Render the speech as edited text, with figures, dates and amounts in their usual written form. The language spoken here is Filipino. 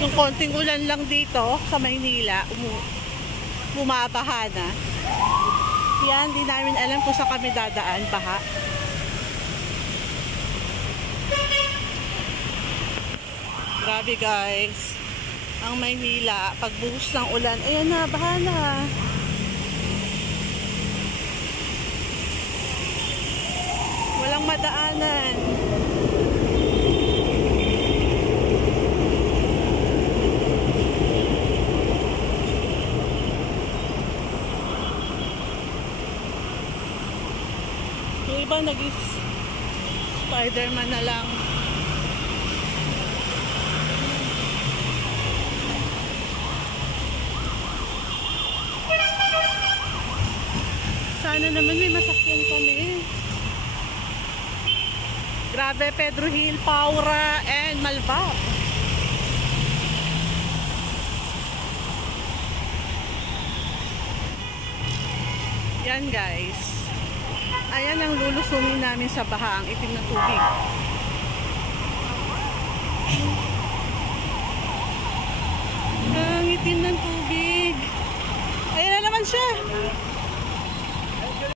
Yung konting ulan lang dito sa Maynila, bumabaha na. Yan, di namin alam kung saan kami dadaan, baha. Grabe guys, ang Maynila, pagbuhos ng ulan, ayan na, baha na. Walang madaanan. Yung iba nag-Spiderman na lang. Sana naman may masakyan kami. Grabe, Pedro Hill, Paura, and Malbao. Yan guys. Ayan ang lulusungin namin sa baha, ang itim na tubig.